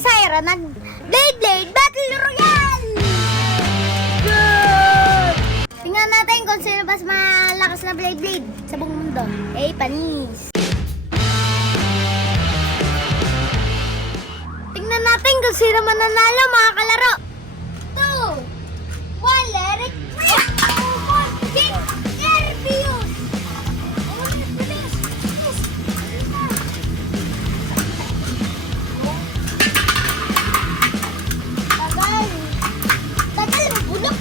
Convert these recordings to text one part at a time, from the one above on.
Syra ng Blade Battle Royale! Good! Tingnan natin kung sino mas malakas na Blade sa buong mundo. Panis! Tingnan natin kung sino mananalo mga kalaro. 2, 1, let it rip! King Erbius! Tagal mo bulok!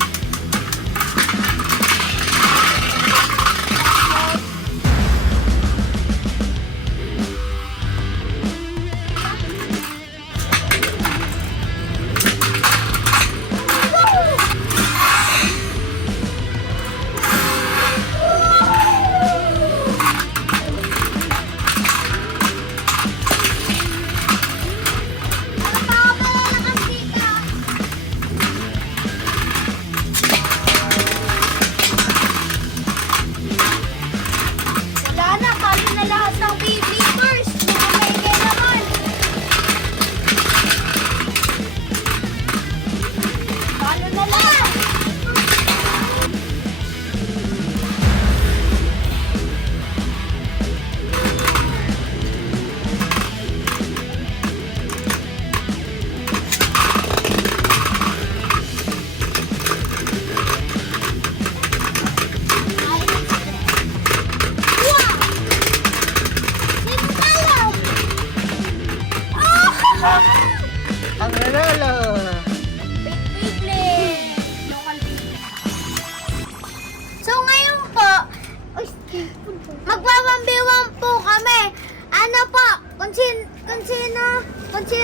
Ang nanalo! So ngayon po, magwa-1v1 po kami. Ano po, kung sino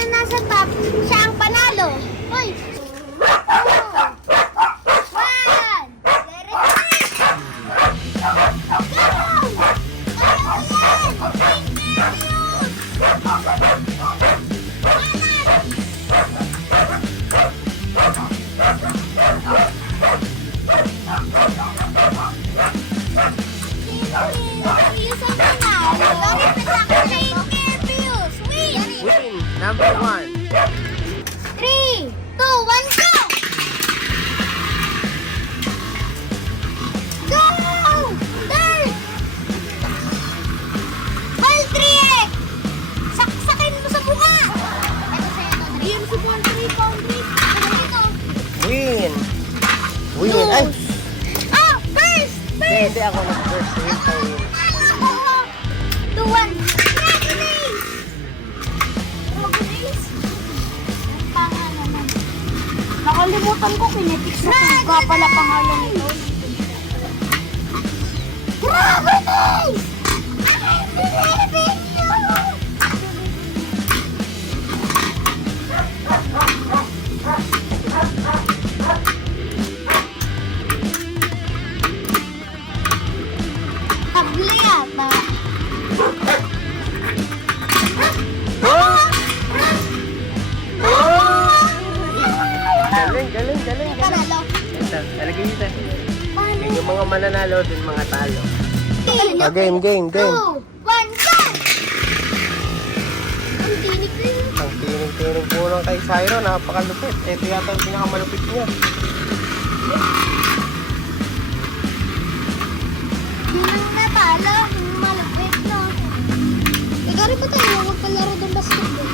nasa top, siya ang panalo. Hoy! 3, 2, 1, go! Go! Third! Ball 3! Saksakin mo sa buka! Ito sa'yo to, Dre. Yan si Ball 3, Ball 3. Win! Win! Ay! Oh! First! Hindi ako nag-first. 2, 1. Nakalimutan ko, kinetics na kung pala pangalan nito. Gravities! Tabli yata. Galing. Panalo. Ito, talagay dito. Paano? Yung mga mananalo, din mga talo. Game. 2, 1, go! Ang tinig ko yun. Ang tining po ng kay Syra, napakalupit. Ito yata ang pinakamalupit niya. Hindi nang natalo. Malapit, no? Ikaw rin ba tayo magpalaro ng basketball?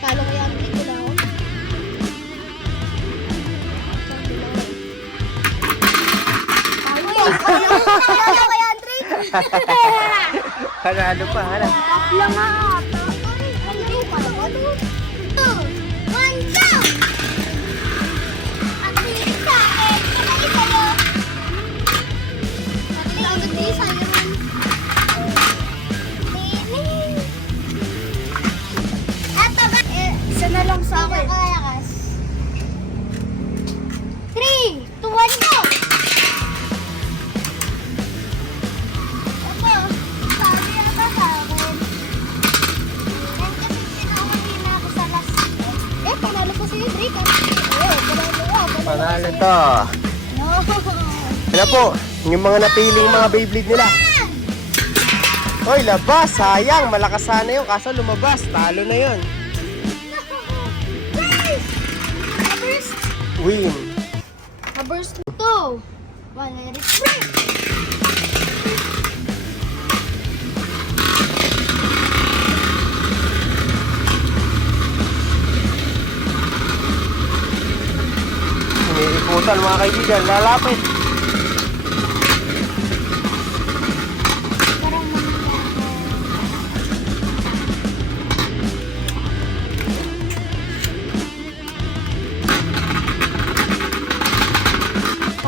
Talo kaya ang dito na ako. Talo kaya ang trick? Ano pa, hala. Tatlo nga ata. Ano pala? 2, 1, go! Ang tinig sa akin. Kamay sa'yo. Ang tinig sa'yo. Eto ba? Isa na lang sa akin. 3, 2, 1, go! Ito, sabi ata sa akin. And kasi pinahuli na ako sa last. Panalo ko sa'yo, Drake. Panalo to. No. Ano po, yung mga napiling mga Beyblade nila. Hoy, labas. Sayang. Malakas sana yun. Kaso lumabas. Talo na yun. Guys! Burst! Win. Burst to! One, let it break! Iniikutan mga kaibigan. Lalapit. Parang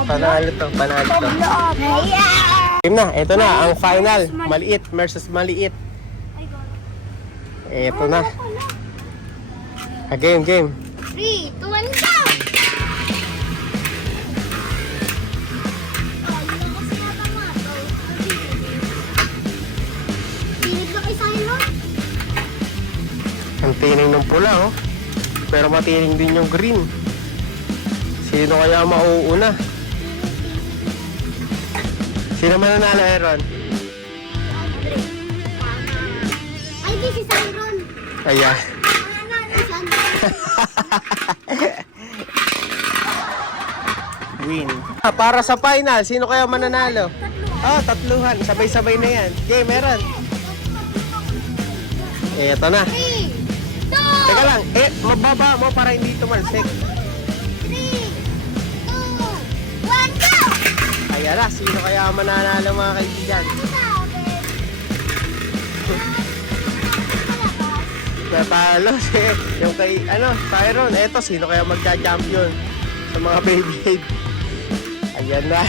Panalo to. Panalo to. Game na. Ito na. Ang final. Maliit versus maliit. Ito na. Game, game. 3, 2, 1, go! Pinig na kay Siron. Ang tining ng pula, oh. Pero matining din yung green. Sino kaya mauuna? Sino mananalo, Aaron? Ay, di si Siron. Ayan. Si Sandra. Win. Para sa final, sino kaya mananalo? Tatluhan. Sabay-sabay na yan. Okay, meron. Eto na. 3, 2, Teka lang. Mababa mo para hindi tumalsik. 3, 2, 1, go! Ayan na. Sino kaya mananalo mga kaibigan? Natalo si yung kay Tyron. Eto, sino kaya magja-champion sa mga Beyblade? Ayan na.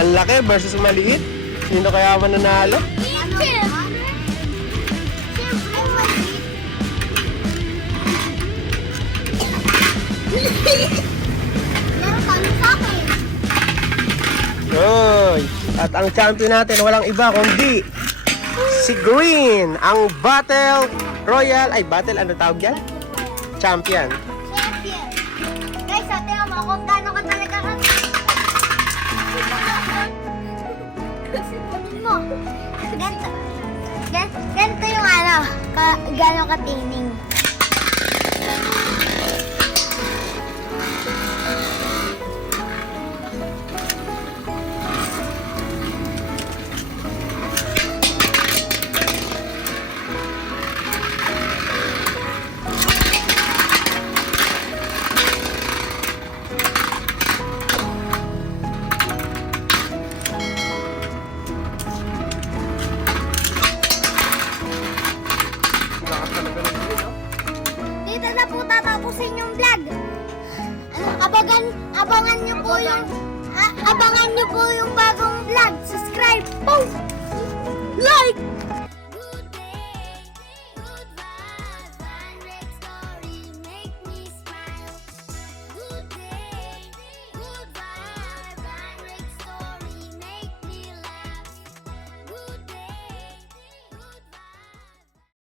Ang laki versus maliit. Sino kaya mananalo? Meron kami sa akin. Oy. At ang champion natin walang iba kundi si Green, ang Battle Royal, ano tawag yan? Champion. Champion. Guys, tingnan mo kung gaano ka talaga ka. mo. Ganito yung gaano katining. Dito na po tatapusin yung vlog. Abangan niyo po abangan niyo po yung bagong vlog. Subscribe po. Like.